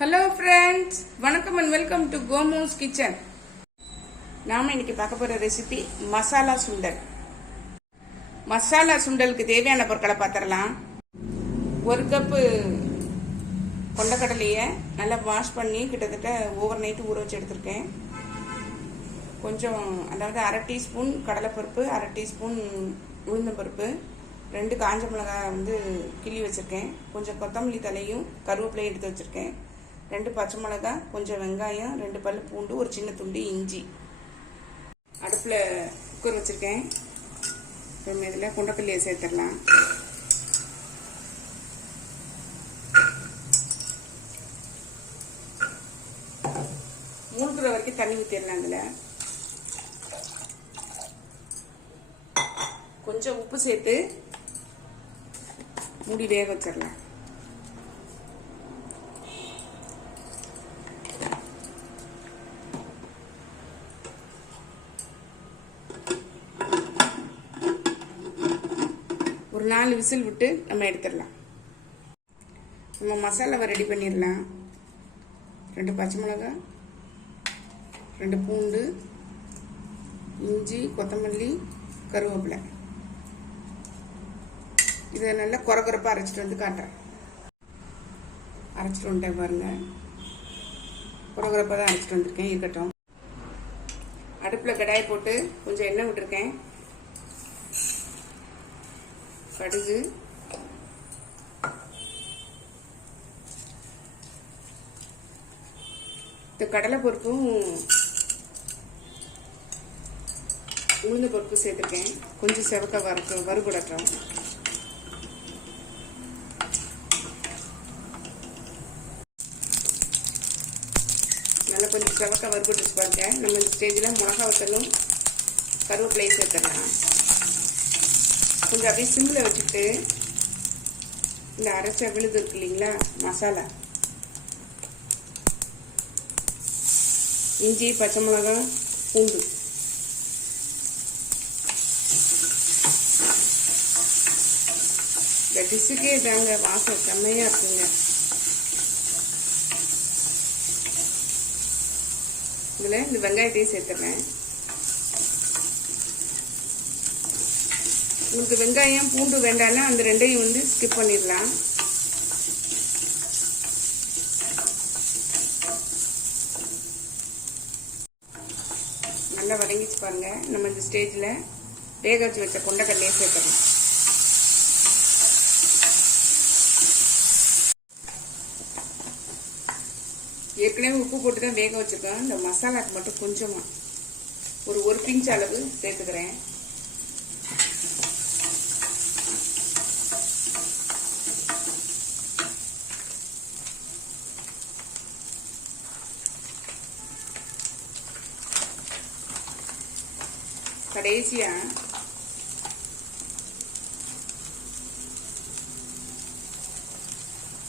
Hello friends வணக்கம் and welcome to Komo's kitchen நாம இன்னைக்கு பார்க்க போற ரெசிபி மசாலா சுண்டல் மசாலா சுண்டலுக்கு தேவையான பொருட்களை பார்த்துடலாம். ஒரு கப்பு கொண்டக்கடலையை நல்லா வாஷ் பண்ணி கிட்டத்தட்ட ஓவர் நைட்டு ஊற வச்சு எடுத்திருக்கேன். கொஞ்சம் அதாவது அரை டீஸ்பூன் கடலைப்பருப்பு அரை டீஸ்பூன் உளுந்தம்பருப்பு ரெண்டு காஞ்ச மிளகாய் வந்து கிள்ளி வச்சுருக்கேன். கொஞ்சம் கொத்தமல்லி தலையும் கருவேப்பிலையும் எடுத்து வச்சுருக்கேன். ரெண்டு பச்சை மிளகா கொஞ்சம் வெங்காயம் ரெண்டு பல்லு பூண்டு ஒரு சின்ன துண்டு இஞ்சி. அடுப்பில் குக்கர் வச்சுருக்கேன். இப்போ இதில் குண்டக்கல்லியை சேர்த்துடலாம். மூழ்கிற வரைக்கும் தண்ணி ஊற்றிடலாம் இதில். கொஞ்சம் உப்பு சேர்த்து மூடி வேக வச்சிடலாம். நாலு விசில் விட்டு நம்ம எடுத்துடலாம். நம்ம மசாலாவை ரெடி பண்ணிடலாம். ரெண்டு பச்சை மிளகாய் ரெண்டு பூண்டு இஞ்சி கொத்தமல்லி கருவேப்பிலை. இதை நல்லா குறை குறைப்பாக அரைச்சிட்டு வந்து காட்டுறேன். அரைச்சிட்டு வந்துட்டேன் பாருங்கள் குறை குறைப்பாக தான் அரைச்சிட்டு வந்திருக்கேன் இருக்கட்டும். அடுப்பில் கடாய் போட்டு கொஞ்சம் எண்ணெய் விட்டுருக்கேன். கடுகு. இந்த கடலை பருப்பும் உளுந்த பருப்பு சேர்த்துருக்கேன். கொஞ்சம் செவக்க வறுக்க வறுபடட்டும். நல்லா கொஞ்சம் செவக்க வறுபட்டு பாருங்க. நம்ம இந்த ஸ்டேஜில் மிளகா வத்தலும் கருவேப்பிலையும் சேர்த்துடலாம். கொஞ்சம் அப்படியே சிம்மில் வச்சுட்டு இந்த அரைச்ச விழுது இருக்கு இல்லைங்களா? மசாலா. இஞ்சி பச்சை மிளகாய் பூண்டு. இந்த டிஷ்ஷுக்கே தாங்க வாசம் செம்மையாக இருக்குங்க. இதில் இந்த வெங்காயத்தையும் சேர்த்துறேன். உங்களுக்கு வெங்காயம் பூண்டு வேண்டாம்னா அந்த ரெண்டையும் வந்து ஸ்கிப் பண்ணிடலாம். நல்லா வதங்கிச்சு பாருங்க. நம்ம இந்த ஸ்டேஜில் வேக வச்சு வச்ச கொண்டக்கடலையே சேர்த்துறோம் ஏற்கனவே உப்பு போட்டு தான் வேக வச்சுருக்கோம் இந்த மசாலாக்கு மட்டும் கொஞ்சமாக ஒரு ஒரு பிஞ்ச் அளவு சேர்த்துக்கிறேன். கடைசியாக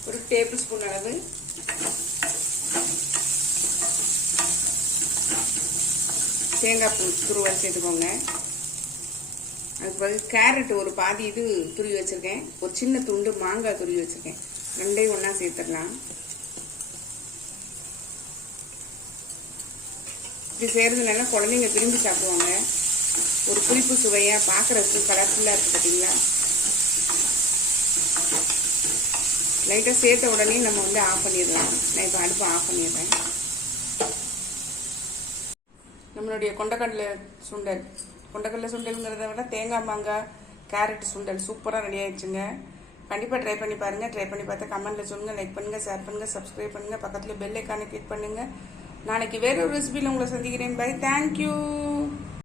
ஒரு டேபிள் ஸ்பூன் அளவு. தேங்காய் பூ துருவல் சேர்த்துக்கோங்க. அதுக்கு பிறகு கேரட் ஒரு பாதி இது துருவி வச்சுருக்கேன். ஒரு சின்ன துண்டு மாங்காய் துருவி வச்சுருக்கேன். ரெண்டையும் ஒன்றா சேர்த்துடலாம். இப்படி செய்கிறதுனால குழந்தைங்க விரும்பி சாப்பிடுவாங்க. ஒரு புளிப்பு சுவையாக பார்க்குறதுக்கு கலர்ஃபுல்லாக இருக்குது பார்த்தீங்களா லைட்டாக சேர்த்த உடனே நம்ம வந்து ஆஃப் பண்ணிடலாம். நான் இப்போ அடுப்பை ஆஃப் பண்ணிடுறேன். நம்மளுடைய கொண்டக்கடலை சுண்டல். கொண்டக்கடலை சுண்டலுங்கிறத விட தேங்காய் மாங்காய் கேரட் சுண்டல் சூப்பராக ரெடி ஆயிடுச்சுங்க. கண்டிப்பாக ட்ரை பண்ணி பாருங்கள் ட்ரை பண்ணி பார்த்தா கமெண்ட்டில் சொல்லுங்கள் லைக் பண்ணுங்கள் ஷேர் பண்ணுங்கள் சப்ஸ்கிரைப் பண்ணுங்கள் பக்கத்தில் பெல் ஐக்கானை கிளிக் பண்ணுங்கள் நாளைக்கு வேற ஒரு ரெசிபியில் உங்களை சந்திக்கிறேன். By thank you